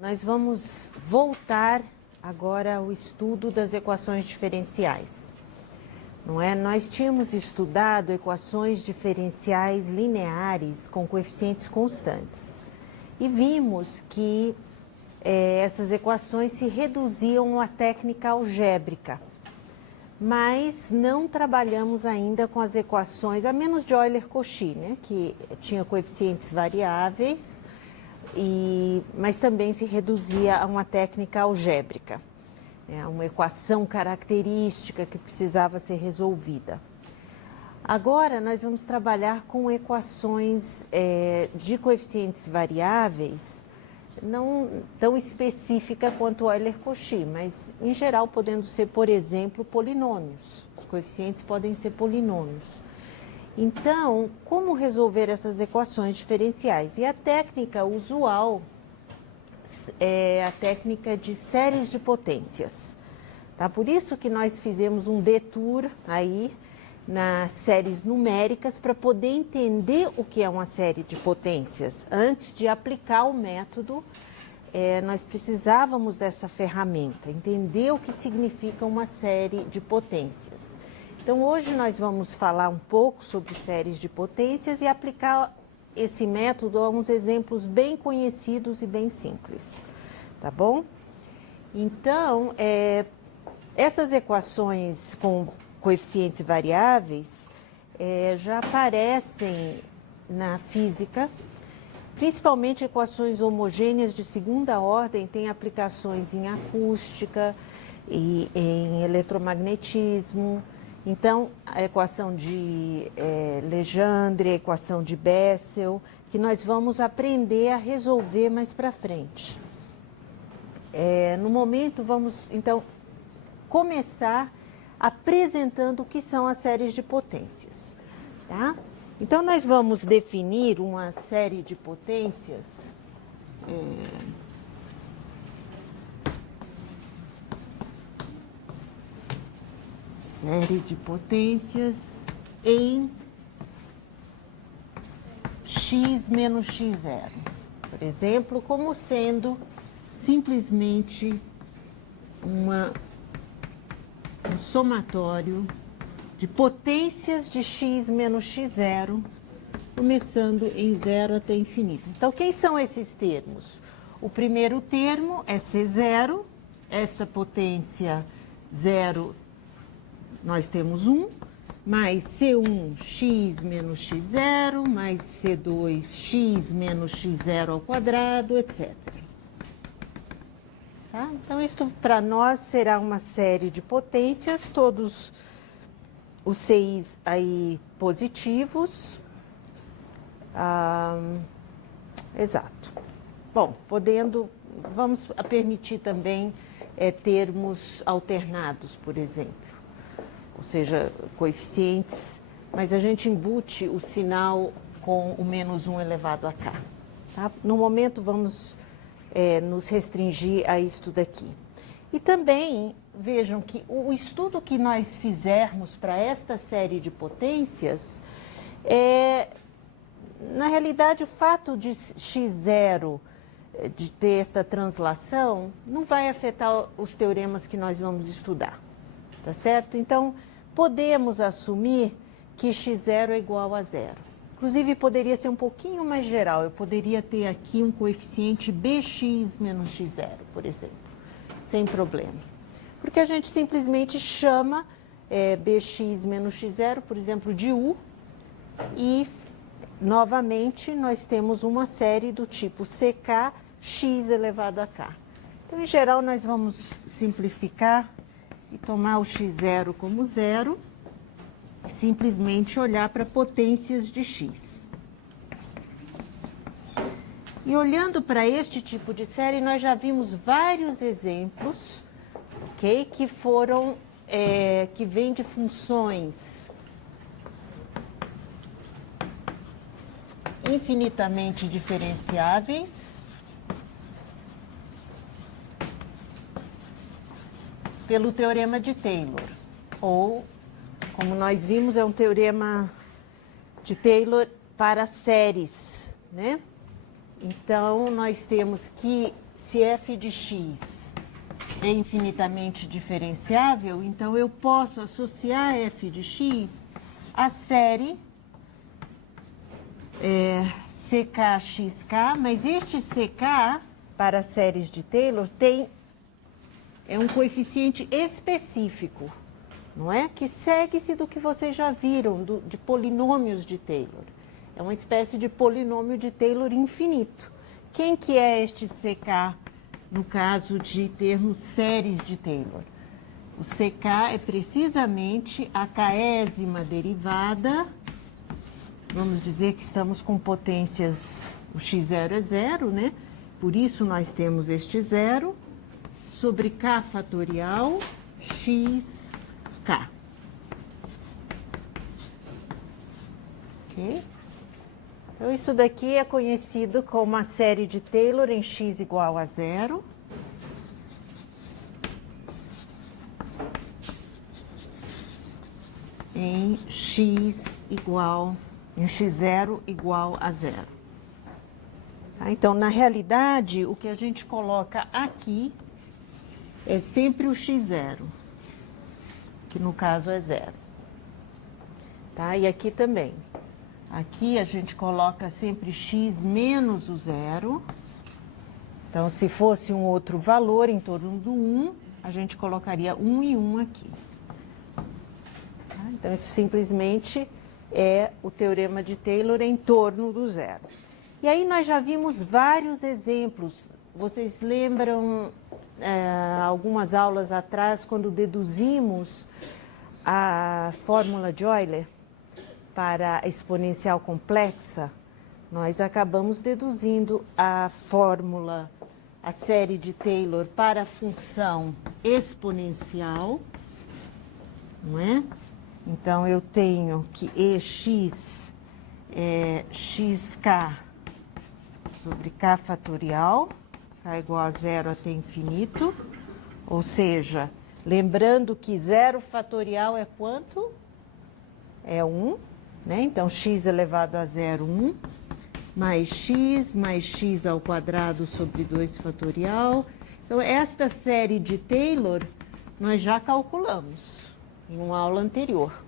Nós vamos voltar agora ao estudo das equações diferenciais. Não é? Nós tínhamos estudado equações diferenciais lineares com coeficientes constantes e vimos que essas equações se reduziam à técnica algébrica, mas não trabalhamos ainda com as equações, a menos de Euler-Cauchy, né, que tinha coeficientes variáveis, mas também se reduzia a uma técnica algébrica, uma equação característica que precisava ser resolvida. Agora nós vamos trabalhar com equações de coeficientes variáveis, não tão específica quanto o Euler-Cauchy, mas em geral podendo ser, por exemplo, polinômios. Os coeficientes podem ser polinômios. Então, como resolver essas equações diferenciais? E a técnica usual é a técnica de séries de potências. Tá? Por isso que nós fizemos um detour aí nas séries numéricas para poder entender o que é uma série de potências. Antes de aplicar o método, nós precisávamos dessa ferramenta, entender o que significa uma série de potências. Então, hoje nós vamos falar um pouco sobre séries de potências e aplicar esse método a uns exemplos bem conhecidos e bem simples, tá bom? Então, essas equações com coeficientes variáveis já aparecem na física, principalmente equações homogêneas de segunda ordem, têm aplicações em acústica e em eletromagnetismo. Então, a equação de Legendre, a equação de Bessel, que nós vamos aprender a resolver mais para frente. No momento, vamos, então, começar apresentando o que são as séries de potências, tá? Então, nós vamos definir uma série de potências série de potências em x menos x0, por exemplo, como sendo simplesmente um somatório de potências de x menos x0, começando em 0 até infinito. Então, quem são esses termos? O primeiro termo é C0, esta potência 0, nós temos 1, mais C1 x menos x0, mais C2 x menos x0 ao quadrado, etc. Tá? Então, isso para nós será uma série de potências, todos os CIs aí positivos. Exato. Bom, vamos permitir também termos alternados, por exemplo. Ou seja, coeficientes, mas a gente embute o sinal com o menos 1 elevado a k. Tá? No momento, vamos nos restringir a isto daqui. E também, vejam que o estudo que nós fizermos para esta série de potências, na realidade, o fato de x0, de ter esta translação, não vai afetar os teoremas que nós vamos estudar, tá certo? Então, podemos assumir que x0 é igual a 0. Inclusive, poderia ser um pouquinho mais geral. Eu poderia ter aqui um coeficiente bx menos x0, por exemplo, sem problema. Porque a gente simplesmente chama bx menos x0, por exemplo, de u, e, novamente, nós temos uma série do tipo ck x elevado a k. Então, em geral, nós vamos simplificar e tomar o x0 como 0, e simplesmente olhar para potências de x. E olhando para este tipo de série, nós já vimos vários exemplos, ok, que vêm de funções infinitamente diferenciáveis pelo teorema de Taylor, ou, como nós vimos, é um teorema de Taylor para séries, né? Então, nós temos que se f de x é infinitamente diferenciável, então eu posso associar f de x à série CK/XK, mas este CK, para séries de Taylor, é um coeficiente específico, não é? Que segue-se do que vocês já viram, de polinômios de Taylor. É uma espécie de polinômio de Taylor infinito. Quem que é este CK no caso de termos séries de Taylor? O CK é precisamente a késima derivada. Vamos dizer que estamos com potências, o x0 é zero, né? Por isso nós temos este zero sobre k fatorial xk. Ok? Então, isso daqui é conhecido como a série de Taylor em x igual a zero. Em x0 igual a zero. Tá? Então, na realidade, o que a gente coloca aqui é sempre o x0, que no caso é zero. Tá? E aqui também. Aqui a gente coloca sempre x menos o zero. Então, se fosse um outro valor em torno do 1, a gente colocaria 1 e 1 aqui. Tá? Então, isso simplesmente é o teorema de Taylor em torno do zero. E aí nós já vimos vários exemplos. Vocês lembram algumas aulas atrás, quando deduzimos a fórmula de Euler para a exponencial complexa? Nós acabamos deduzindo a fórmula, a série de Taylor para a função exponencial, não é? Então, eu tenho que Ex é xk sobre k fatorial, k igual a zero até infinito, ou seja, lembrando que zero fatorial é quanto? É 1, né? Então, x elevado a zero, 1, mais x ao quadrado sobre 2 fatorial. Então, esta série de Taylor, nós já calculamos em uma aula anterior.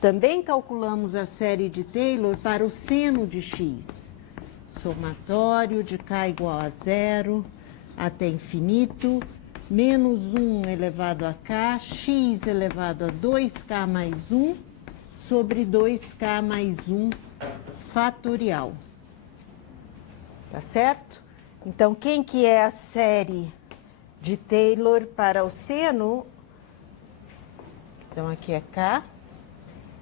Também calculamos a série de Taylor para o seno de x. Somatório de k igual a zero até infinito, menos 1 elevado a k, x elevado a 2k mais 1, sobre 2k mais 1 fatorial. Tá certo? Então, quem que é a série de Taylor para o seno? Então, aqui é k.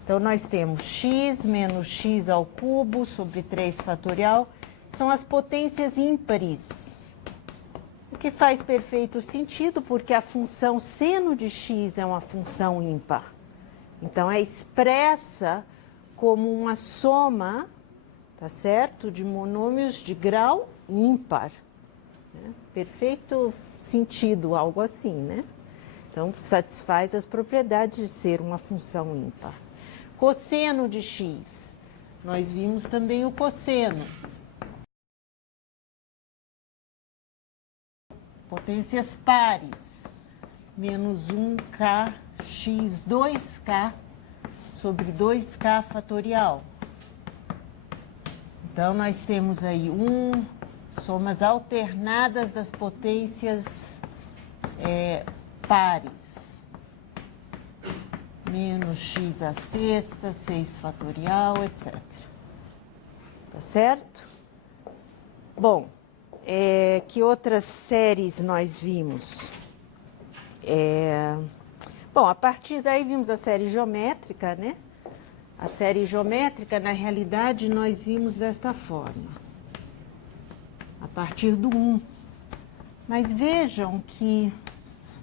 Então, nós temos x menos x ao cubo sobre 3 fatorial. São as potências ímpares. O que faz perfeito sentido, porque a função seno de x é uma função ímpar. Então, é expressa como uma soma, tá certo? De monômios de grau ímpar. Né? Perfeito sentido, algo assim, né? Então, satisfaz as propriedades de ser uma função ímpar. Cosseno de x. Nós vimos também o cosseno. Potências pares. Menos 1k x 2k sobre 2k fatorial. Então, nós temos aí somas alternadas das potências pares. Menos x à sexta, 6 fatorial, etc. Tá certo? Bom, que outras séries nós vimos? Bom, a partir daí vimos a série geométrica, né? A série geométrica, na realidade, nós vimos desta forma. A partir do 1. Mas vejam que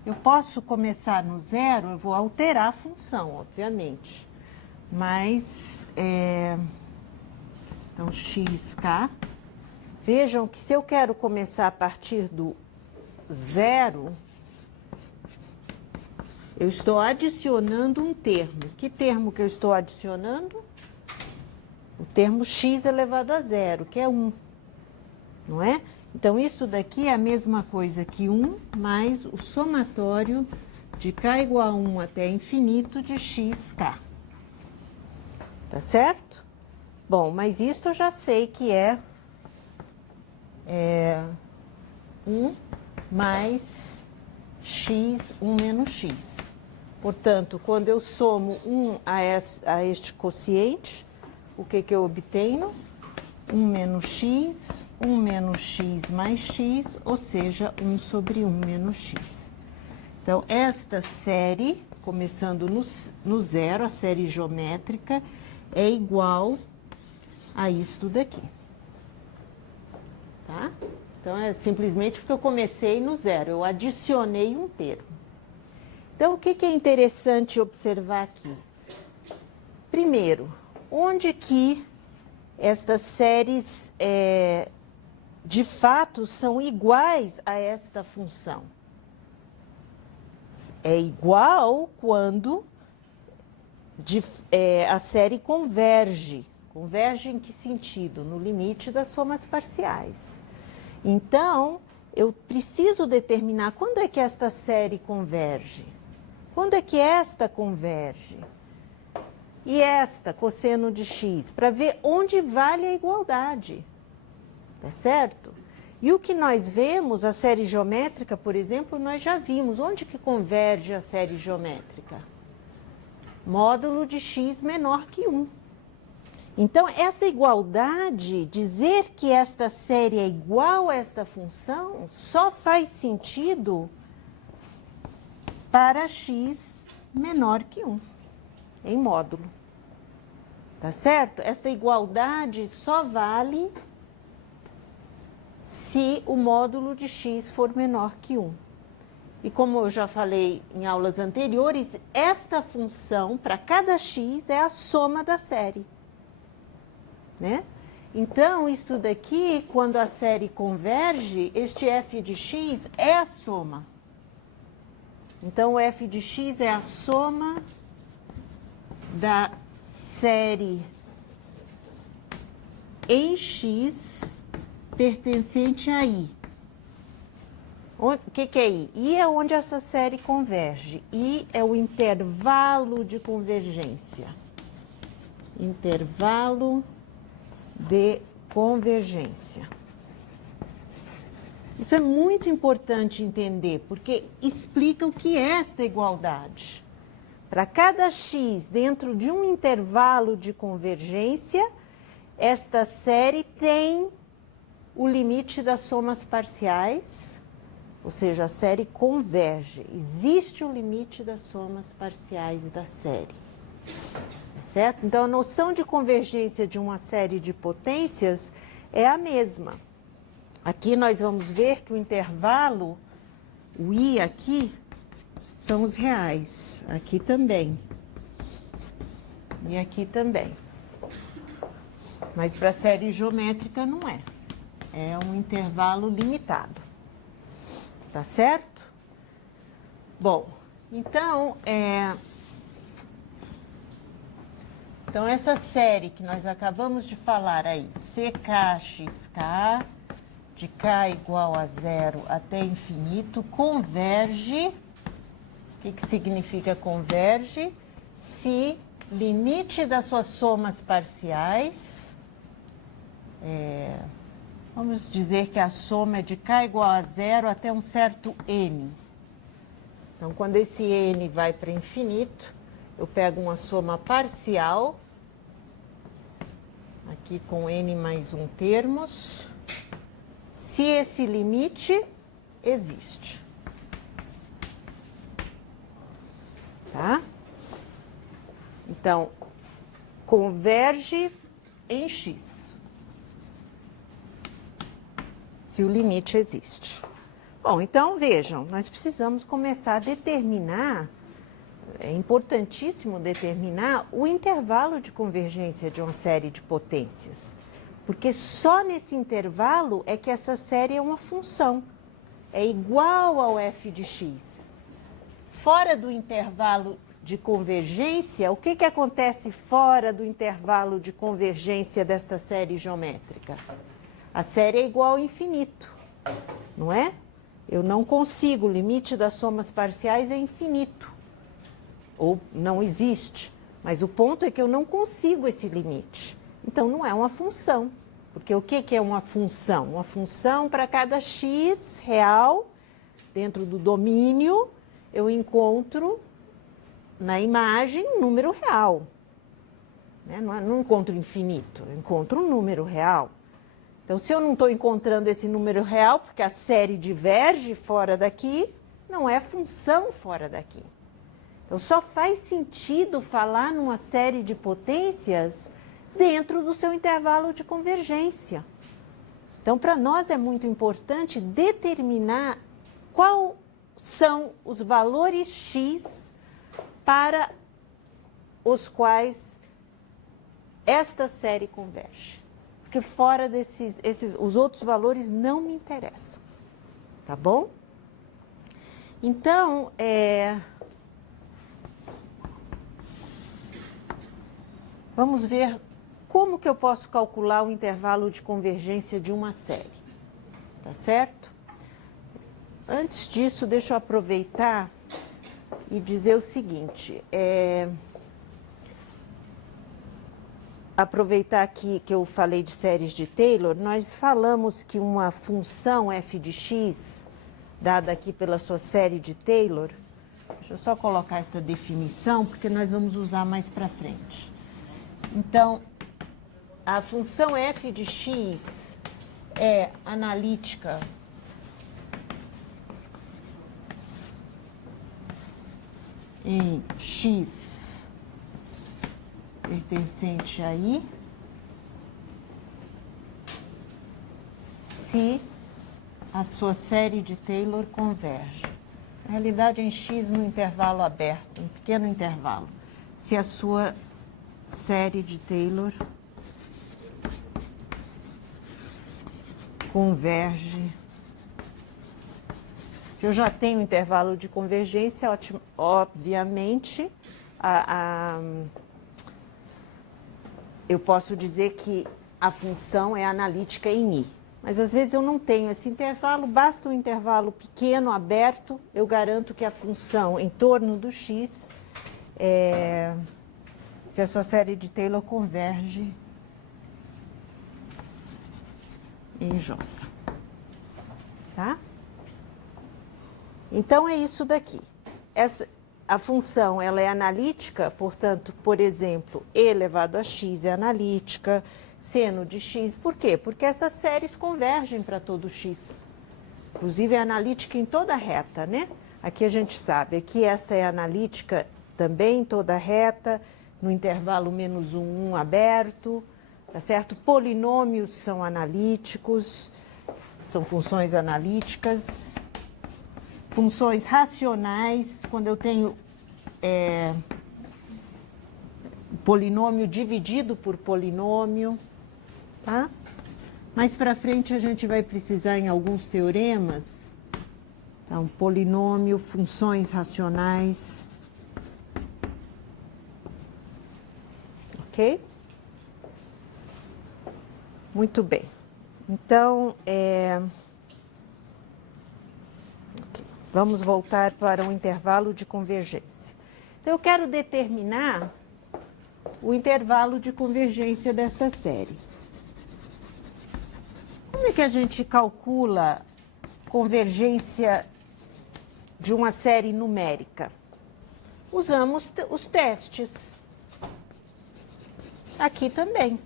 eu posso começar no zero, eu vou alterar a função, obviamente. Mas, então, xk. Vejam que se eu quero começar a partir do zero, eu estou adicionando um termo. Que termo que eu estou adicionando? O termo x elevado a zero, que é 1, não é? Então, isso daqui é a mesma coisa que 1 mais o somatório de k igual a 1 até infinito de xk. Tá certo? Bom, mas isso eu já sei que é 1 mais x, 1 menos x. Portanto, quando eu somo 1 a este quociente, o que eu obtenho? 1 menos x, 1 menos x mais x, ou seja, 1 sobre 1 menos x. Então, esta série, começando no zero, a série geométrica, é igual a isto daqui. Tá? Então, é simplesmente porque eu comecei no zero, eu adicionei um termo. Então, o que é interessante observar aqui? Primeiro, onde que estas séries, de fato, são iguais a esta função? É igual quando a série converge. Converge em que sentido? No limite das somas parciais. Então, eu preciso determinar quando é que esta série converge. Quando é que esta converge? E esta, cosseno de x, para ver onde vale a igualdade. Tá certo? E o que nós vemos, a série geométrica, por exemplo, nós já vimos. Onde que converge a série geométrica? Módulo de x menor que 1. Então, esta igualdade, dizer que esta série é igual a esta função, só faz sentido para x menor que 1, em módulo. Tá certo? Esta igualdade só vale se o módulo de x for menor que 1. E como eu já falei em aulas anteriores, esta função, para cada x, é a soma da série. Né? Então, isso daqui, quando a série converge, este f de x é a soma. Então, o f de x é a soma da série em x pertencente a I. O que é I? I é onde essa série converge. I é o intervalo de convergência. Intervalo de convergência. Isso é muito importante entender, porque explica o que é esta igualdade. Para cada x dentro de um intervalo de convergência, esta série tem o limite das somas parciais, ou seja, a série converge. Existe o limite das somas parciais da série. Certo? Então, a noção de convergência de uma série de potências é a mesma. Aqui nós vamos ver que o intervalo, o I aqui, são os reais. Aqui também. E aqui também. Mas para a série geométrica não é. É um intervalo limitado. Tá certo? Bom, então, Então, essa série que nós acabamos de falar aí, CKXK, de K igual a 0 até infinito, converge. O que significa converge? Se limite das suas somas parciais, vamos dizer que a soma é de K igual a 0 até um certo N. Então, quando esse N vai para infinito, eu pego uma soma parcial, aqui com N mais 1 termos, se esse limite existe. Tá? Então, converge em x, se o limite existe. Bom, então, vejam, nós precisamos começar a determinar. É importantíssimo determinar o intervalo de convergência de uma série de potências, porque só nesse intervalo é que essa série é uma função, é igual ao f de x. Fora do intervalo de convergência, o que acontece fora do intervalo de convergência desta série geométrica? A série é igual ao infinito. não é? Eu não consigo, o limite das somas parciais é infinito, ou não existe. Mas o ponto é que eu não consigo esse limite. Então, não é uma função. Porque o que é uma função? Uma função para cada x real, dentro do domínio, eu encontro na imagem um número real. Né? Não encontro infinito, eu encontro um número real. Então, se eu não estou encontrando esse número real, porque a série diverge fora daqui, não é função fora daqui. Então, só faz sentido falar numa série de potências dentro do seu intervalo de convergência. Então, para nós é muito importante determinar quais são os valores x para os quais esta série converge. Porque fora os outros valores não me interessam. Tá bom? Então, vamos ver como que eu posso calcular o intervalo de convergência de uma série. Tá certo? Antes disso, deixa eu aproveitar e dizer o seguinte. Aproveitar aqui que eu falei de séries de Taylor, nós falamos que uma função f de x, dada aqui pela sua série de Taylor, deixa eu só colocar esta definição, porque nós vamos usar mais para frente. Então, a função f de x é analítica em x pertencente a I, se a sua série de Taylor converge. Na realidade, em x no intervalo aberto, um pequeno intervalo. Se a sua série de Taylor converge. Se eu já tenho intervalo de convergência, obviamente, eu posso dizer que a função é analítica em I. Mas às vezes eu não tenho esse intervalo, basta um intervalo pequeno, aberto, eu garanto que a função em torno do x, se a sua série de Taylor converge em J. Tá? Então é isso daqui. A função ela é analítica, portanto, por exemplo, e elevado a x é analítica, seno de x, por quê? Porque estas séries convergem para todo x. Inclusive é analítica em toda reta, né? Aqui a gente sabe, aqui esta é analítica também em toda reta, no intervalo menos 1 aberto, tá certo? Polinômios são analíticos, são funções analíticas. Funções racionais, quando eu tenho polinômio dividido por polinômio, tá? Mais para frente a gente vai precisar em alguns teoremas, tá? Um polinômio, funções racionais, ok? Muito bem. Então, vamos voltar para um intervalo de convergência. Então, eu quero determinar o intervalo de convergência desta série. Como é que a gente calcula convergência de uma série numérica? Usamos os testes. Aqui também.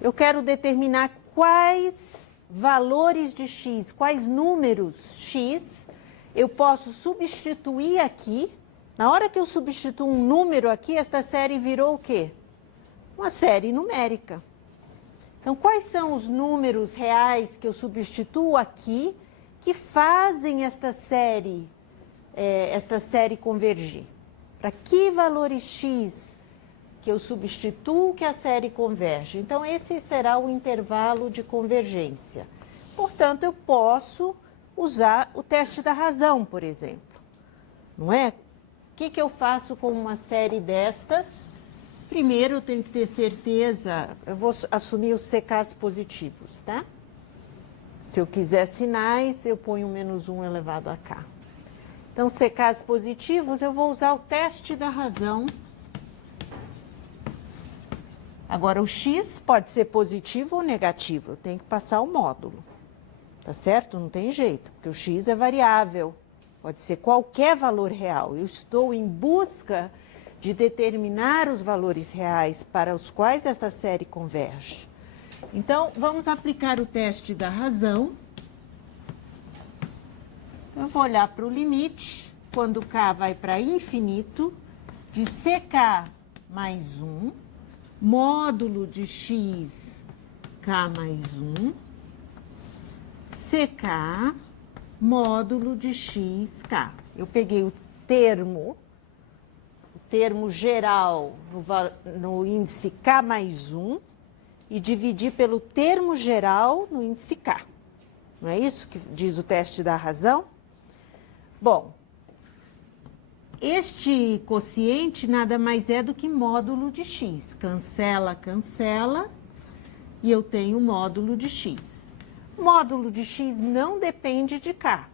Eu quero determinar quais valores de x, quais números x eu posso substituir aqui. Na hora que eu substituo um número aqui, esta série virou o quê? Uma série numérica. Então, quais são os números reais que eu substituo aqui que fazem esta série convergir? Para que valores x que eu substituo que a série converge? Então, esse será o intervalo de convergência. Portanto, eu posso usar o teste da razão, por exemplo. Não é? O que eu faço com uma série destas? Primeiro, eu tenho que ter certeza, eu vou assumir os CKs positivos, tá? Se eu quiser sinais, eu ponho menos 1 elevado a k. Então, CKs positivos, eu vou usar o teste da razão. Agora, o x pode ser positivo ou negativo, eu tenho que passar o módulo, tá certo? Não tem jeito, porque o x é variável, pode ser qualquer valor real. Eu estou em busca de determinar os valores reais para os quais esta série converge. Então, vamos aplicar o teste da razão. Então, eu vou olhar para o limite, quando k vai para infinito, de ck mais 1, módulo de x, k mais 1, ck, módulo de x, k. Eu peguei o termo geral no índice k mais 1 e dividi pelo termo geral no índice k. Não é isso que diz o teste da razão? Bom, este quociente nada mais é do que módulo de x. Cancela, cancela, e eu tenho módulo de x. Módulo de x não depende de k.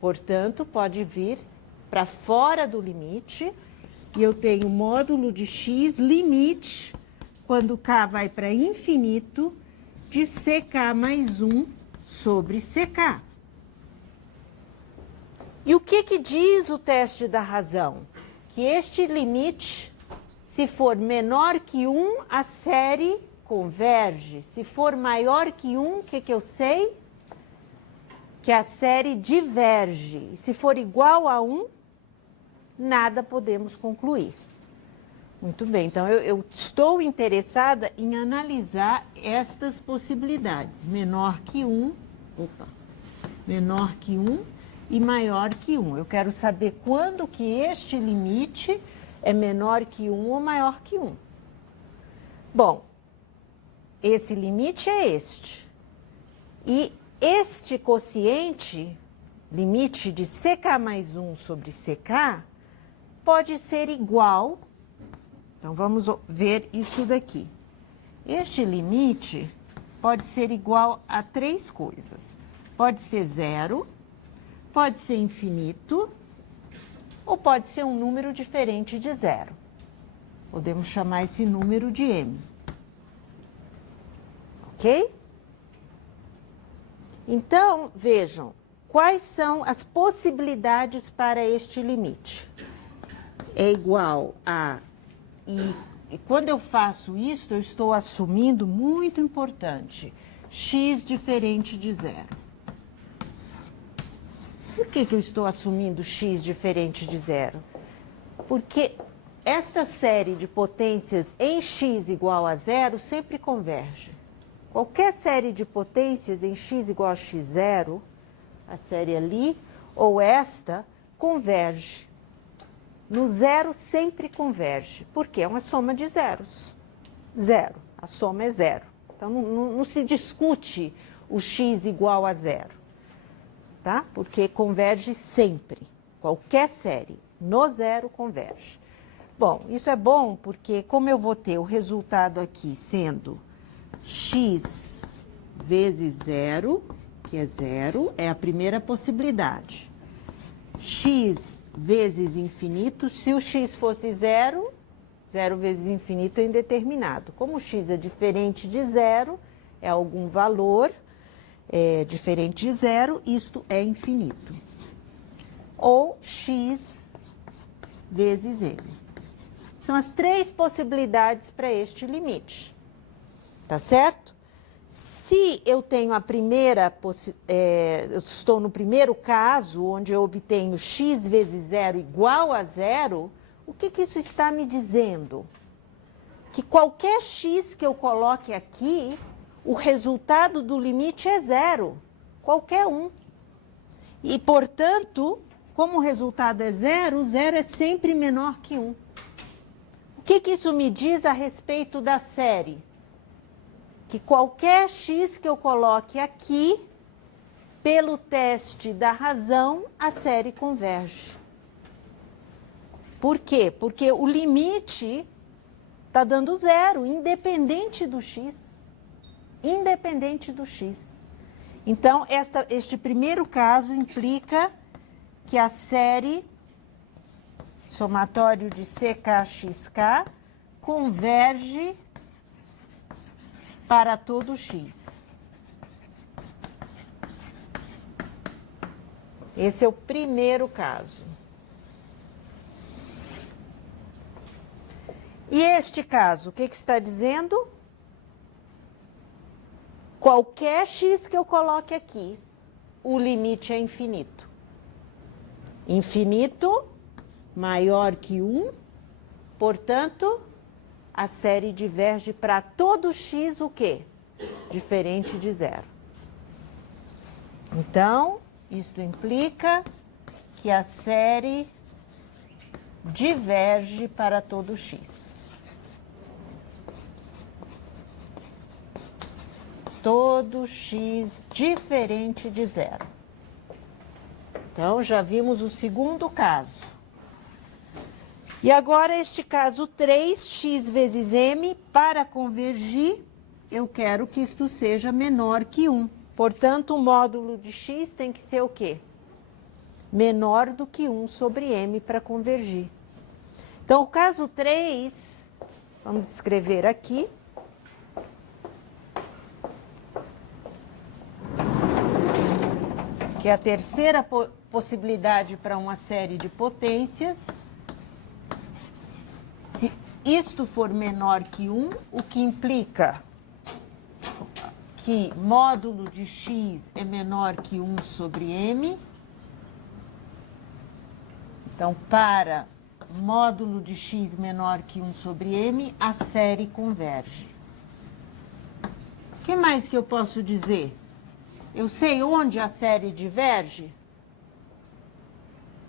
Portanto, pode vir para fora do limite, e eu tenho módulo de x limite, quando k vai para infinito, de ck mais 1 sobre ck. E o que diz o teste da razão? Que este limite, se for menor que 1, a série converge. Se for maior que 1, o que eu sei? Que a série diverge. E se for igual a 1, nada podemos concluir. Muito bem, então eu estou interessada em analisar estas possibilidades. Menor que 1, menor que 1 e maior que 1. Eu quero saber quando que este limite é menor que 1 ou maior que 1. Bom, esse limite é este. E este quociente, limite de ck mais 1 sobre ck, pode ser igual. Então, vamos ver isso daqui. Este limite pode ser igual a 3 coisas. Pode ser 0, pode ser infinito, ou pode ser um número diferente de 0. Podemos chamar esse número de m. Ok? Então, vejam, quais são as possibilidades para este limite? É igual a... E quando eu faço isso, eu estou assumindo, muito importante, x diferente de 0. Por que eu estou assumindo x diferente de 0? Porque esta série de potências em x igual a 0 sempre converge. Qualquer série de potências em x igual a x0, a série ali, ou esta, converge. No 0 sempre converge. Por quê? É uma soma de zeros. 0. A soma é 0. Então, não se discute o x igual a 0. Tá? Porque converge sempre. Qualquer série. No 0 converge. Bom, isso é bom porque como eu vou ter o resultado aqui sendo x vezes 0, que é 0, é a primeira possibilidade. X vezes infinito, se o x fosse 0, 0 vezes infinito é indeterminado. Como o x é diferente de 0, é algum valor diferente de 0, isto é infinito. Ou x vezes m. São as 3 possibilidades para este limite. Tá certo? Se eu tenho a primeira, eu estou no primeiro caso, onde eu obtenho x vezes 0 igual a 0, o que isso está me dizendo? Que qualquer x que eu coloque aqui, o resultado do limite é 0, qualquer um. E, portanto, como o resultado é 0, 0 é sempre menor que 1. O que isso me diz a respeito da série? Que qualquer x que eu coloque aqui, pelo teste da razão, a série converge. Por quê? Porque o limite está dando 0, independente do x. Independente do x. Então, este primeiro caso implica que a série somatório de CKXK converge para todo X. Esse é o primeiro caso. E este caso, o que está dizendo? Qualquer x que eu coloque aqui, o limite é infinito. Infinito maior que 1, portanto, a série diverge para todo x o quê? Diferente de zero. Então, isto implica que a série diverge para todo x. Todo x diferente de zero. Então, já vimos o segundo caso. E agora, este caso 3, x vezes m, para convergir, eu quero que isto seja menor que 1. Portanto, o módulo de x tem que ser o quê? Menor do que 1 sobre m para convergir. Então, o caso 3, vamos escrever aqui. Que é a terceira possibilidade para uma série de potências. Se isto for menor que 1, o que implica que módulo de x é menor que 1 sobre m. Então, para módulo de x menor que 1 sobre m, a série converge. O que mais que eu posso dizer? Eu sei onde a série diverge?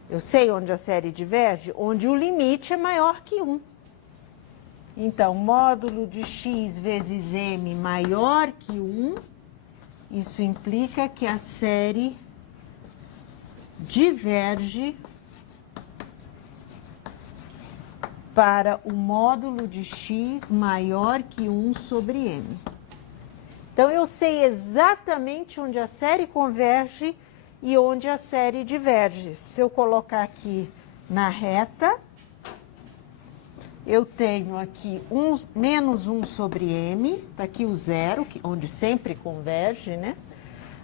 Eu sei onde a série diverge? Onde o limite é maior que 1. Então, módulo de x vezes m maior que 1, isso implica que a série diverge para o módulo de x maior que 1 sobre m. Então, eu sei exatamente onde a série converge e onde a série diverge. Se eu colocar aqui na reta, eu tenho aqui menos 1 sobre m, está aqui o zero, onde sempre converge, né?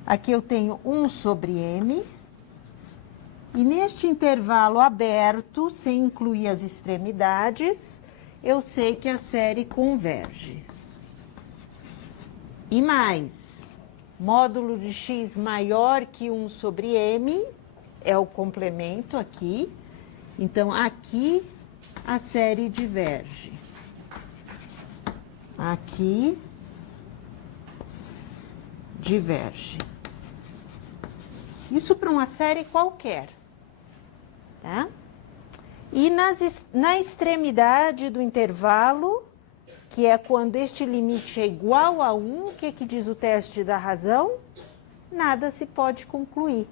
Aqui eu tenho 1 sobre m. E neste intervalo aberto, sem incluir as extremidades, eu sei que a série converge. E mais, módulo de x maior que 1 sobre m é o complemento aqui. Então, aqui a série diverge. Aqui diverge. Isso para uma série qualquer, tá? E na extremidade do intervalo, que é quando este limite é igual a 1, o que diz o teste da razão? Nada se pode concluir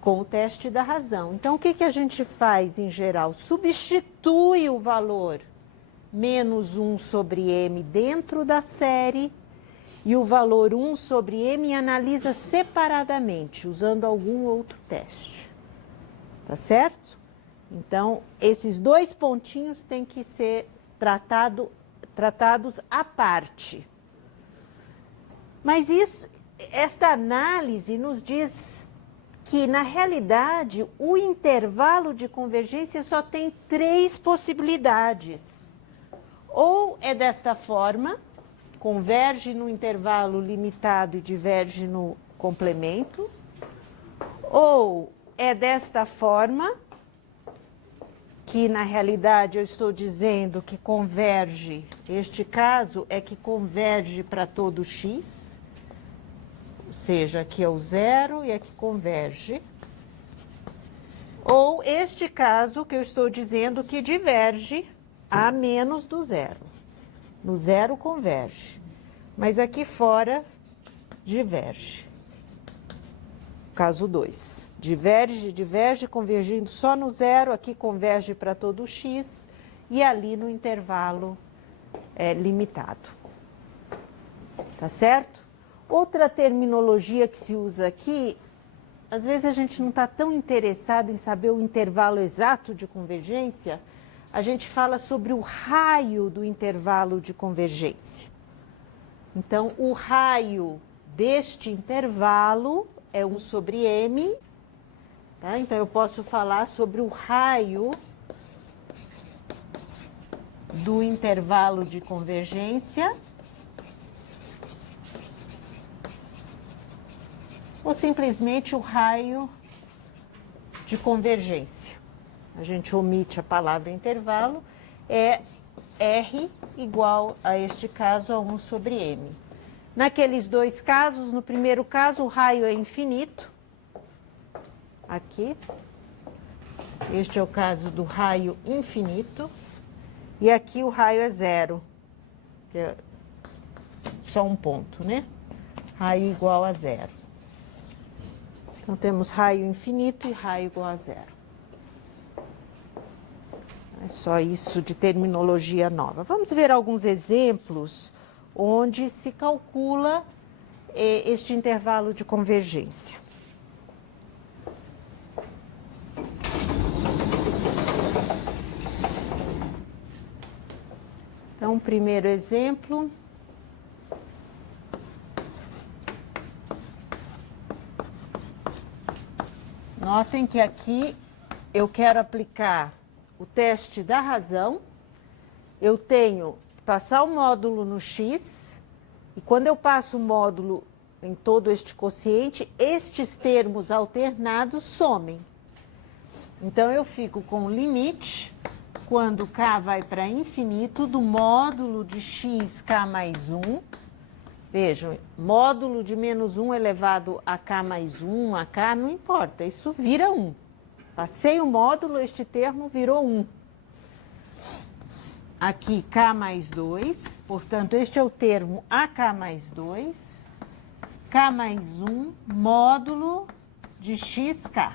com o teste da razão. Então, o que a gente faz em geral? Substitui o valor menos 1 sobre m dentro da série e o valor 1 sobre m analisa separadamente, usando algum outro teste. Tá certo? Então, esses dois pontinhos têm que ser tratados à parte. Mas esta análise nos diz que, na realidade, o intervalo de convergência só tem 3 possibilidades. Ou é desta forma, converge no intervalo limitado e diverge no complemento, ou é desta forma, que na realidade eu estou dizendo que converge, este caso é que converge para todo x, ou seja, aqui é o zero e aqui converge. Ou este caso que eu estou dizendo que diverge a menos do zero. No zero converge, mas aqui fora diverge. Caso 2. Diverge, convergindo só no zero, aqui converge para todo x e ali no intervalo limitado. Tá certo? Outra terminologia que se usa aqui, às vezes a gente não está tão interessado em saber o intervalo exato de convergência, a gente fala sobre o raio do intervalo de convergência. Então, o raio deste intervalo é 1 sobre m, tá? Então, eu posso falar sobre o raio do intervalo de convergência, ou simplesmente o raio de convergência. A gente omite a palavra intervalo, é R igual, a este caso, a 1 sobre m. Naqueles dois casos, no primeiro caso, o raio é infinito. Aqui. Este é o caso do raio infinito. E aqui o raio é zero, que é só um ponto, né? Raio igual a zero. Então, temos raio infinito e raio igual a zero. É só isso de terminologia nova. Vamos ver alguns exemplos onde se calcula este intervalo de convergência. Então, primeiro exemplo. Notem que aqui eu quero aplicar o teste da razão. Eu tenho que passar o módulo no x, e quando eu passo o módulo em todo este quociente, estes termos alternados somem. Então, eu fico com o limite, quando k vai para infinito, do módulo de x k mais 1. Vejam, módulo de menos 1 elevado a k mais 1, a k, não importa, isso vira 1. Passei o módulo, este termo virou 1. Aqui, k mais 2, portanto, este é o termo ak mais 2, k mais 1, módulo de xk.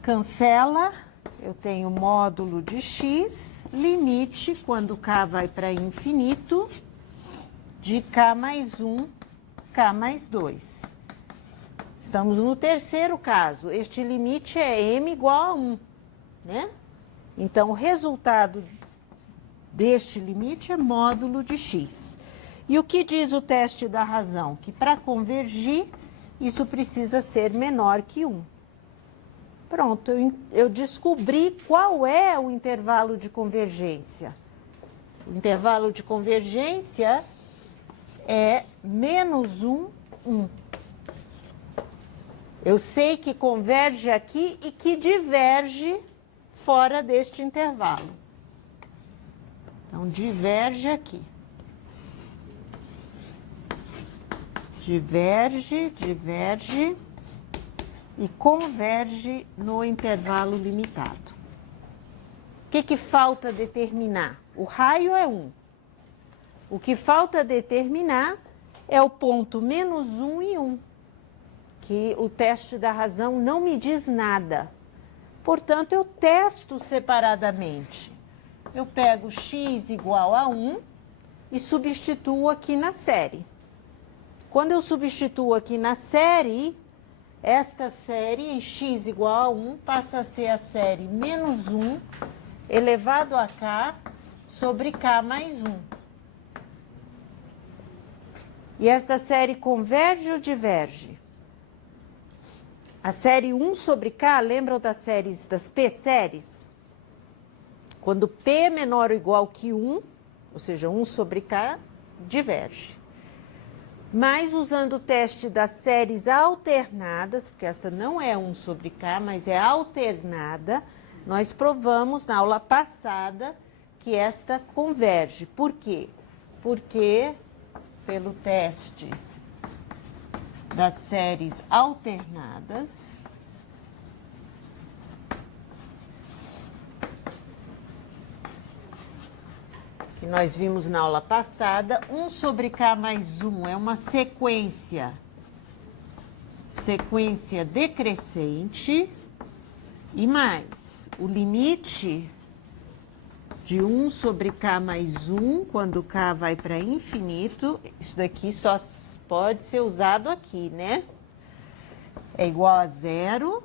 Cancela, eu tenho módulo de x, limite, quando k vai para infinito, de k mais 1, k mais 2. Estamos no terceiro caso. Este limite é m igual a 1, né? Então, o resultado deste limite é módulo de x. E o que diz o teste da razão? Que para convergir, isso precisa ser menor que 1. Pronto, eu descobri qual é o intervalo de convergência. O intervalo de convergência é menos 1, 1. Eu sei que converge aqui e que diverge fora deste intervalo. Então, diverge aqui. Diverge, diverge e converge no intervalo limitado. O que falta determinar? O raio é 1. O que falta determinar é o ponto menos 1 e 1, que o teste da razão não me diz nada. Portanto, eu testo separadamente. Eu pego x igual a 1 e substituo aqui na série. Quando eu substituo aqui na série, esta série em x igual a 1 passa a ser a série menos 1 elevado a k sobre k mais 1. E esta série converge ou diverge? A série 1 sobre k, lembram das séries, das p-séries? Quando p é menor ou igual que 1, ou seja, 1 sobre k, diverge. Mas usando o teste das séries alternadas, porque esta não é 1 sobre k, mas é alternada, nós provamos na aula passada que esta converge. Por quê? Porque, pelo teste das séries alternadas, que nós vimos na aula passada, 1 sobre k mais 1 é uma sequência decrescente, e mais, o limite de 1 sobre k mais 1, quando k vai para infinito. Isso daqui só pode ser usado aqui, né? É igual a zero.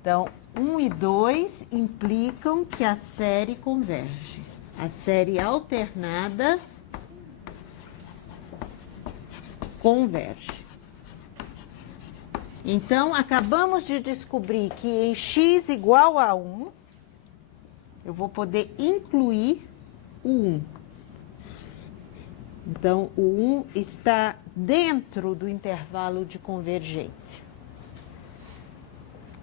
Então, 1 e 2 implicam que a série converge. A série alternada converge. Então, acabamos de descobrir que em x igual a 1, eu vou poder incluir o 1. Então, o 1 está dentro do intervalo de convergência.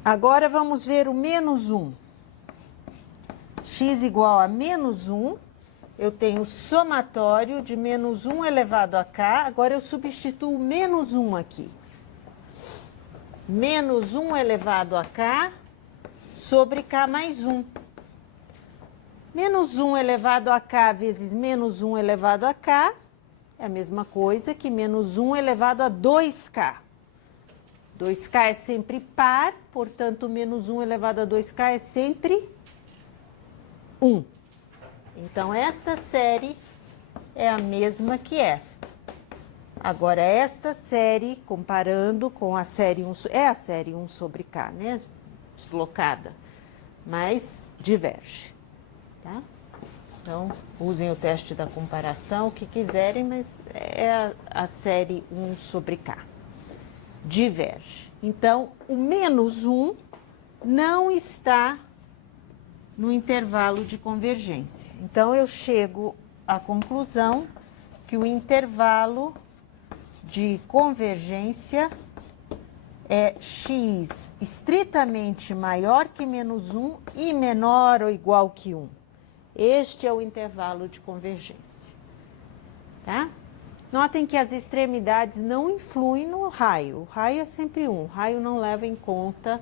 Agora, vamos ver o menos 1. X igual a menos 1, eu tenho somatório de menos 1 elevado a k. Agora, eu substituo menos 1 aqui. Menos 1 elevado a k sobre k mais 1. Menos 1 elevado a k vezes menos 1 elevado a k é a mesma coisa que menos 1 elevado a 2k. 2k é sempre par, portanto, menos 1 elevado a 2k é sempre 1. Então, esta série é a mesma que esta. Agora, esta série, comparando com a série 1, é a série 1 sobre k, né? Deslocada, mas diverge, tá? Então, usem o teste da comparação, o que quiserem, mas é a série 1 sobre k. Diverge. Então, o menos 1 não está no intervalo de convergência. Então, eu chego à conclusão que o intervalo de convergência é x estritamente maior que menos 1 e menor ou igual que 1. Este é o intervalo de convergência, tá? Notem que as extremidades não influem no raio. O raio é sempre 1. O raio não leva em conta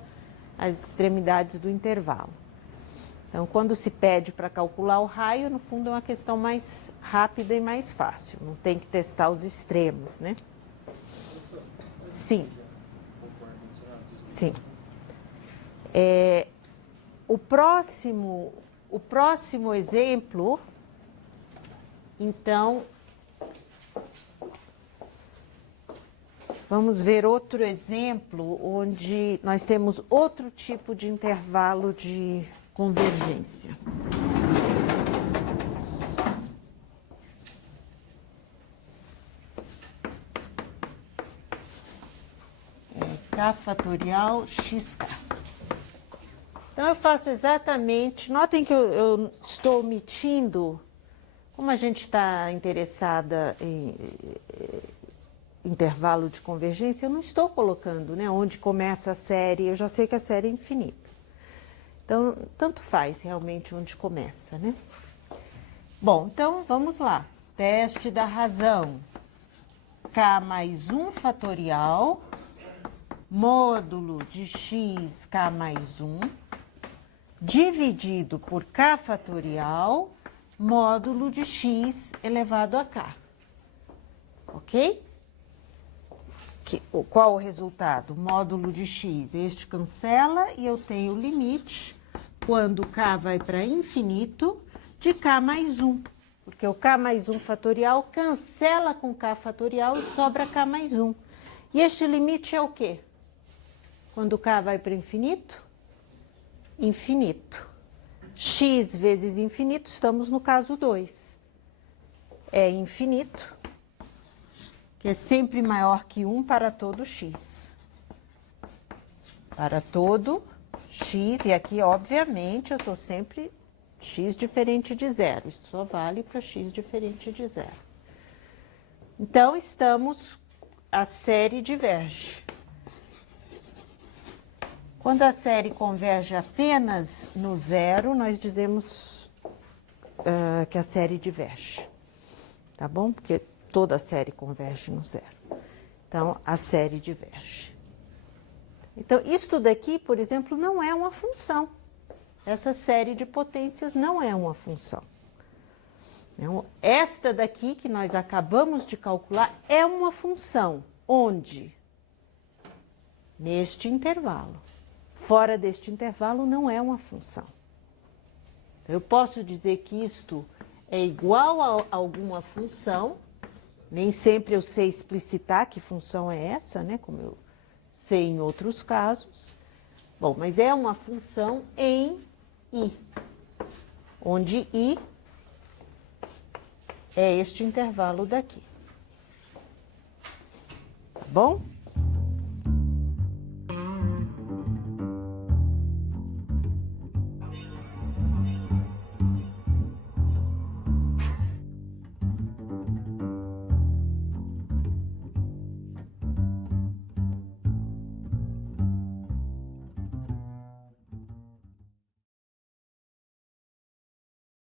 as extremidades do intervalo. Então, quando se pede para calcular o raio, no fundo é uma questão mais rápida e mais fácil. Não tem que testar os extremos, né? Sim. Sim. O próximo exemplo, então, vamos ver outro exemplo onde nós temos outro tipo de intervalo de convergência. K fatorial xk. Então, eu faço exatamente... Notem que eu estou omitindo, como a gente está interessada em intervalo de convergência, eu não estou colocando, né, onde começa a série, eu já sei que a série é infinita. Então, tanto faz realmente onde começa, né? Bom, então, vamos lá. Teste da razão. K mais 1 fatorial, módulo de x k mais 1, dividido por k fatorial, módulo de x elevado a k. Ok? Qual o resultado? Módulo de x, este cancela e eu tenho o limite, quando k vai para infinito, de k mais 1. Porque o k mais 1 fatorial cancela com k fatorial e sobra k mais 1. E este limite é o quê? Quando k vai para infinito? Infinito. X vezes infinito, estamos no caso 2. É infinito, que é sempre maior que 1 para todo x. Para todo x, e aqui, obviamente, eu estou sempre x diferente de zero. Isso só vale para x diferente de zero. Então, a série diverge. Quando a série converge apenas no zero, nós dizemos que a série diverge. Tá bom? Porque toda a série converge no zero. Então, a série diverge. Então, isto daqui, por exemplo, não é uma função. Essa série de potências não é uma função. Esta daqui, que nós acabamos de calcular, é uma função. Onde? Neste intervalo. Fora deste intervalo, não é uma função. Eu posso dizer que isto é igual a alguma função, nem sempre eu sei explicitar que função é essa, né? Como eu sei em outros casos. Bom, mas é uma função em I, onde I é este intervalo daqui. Tá bom?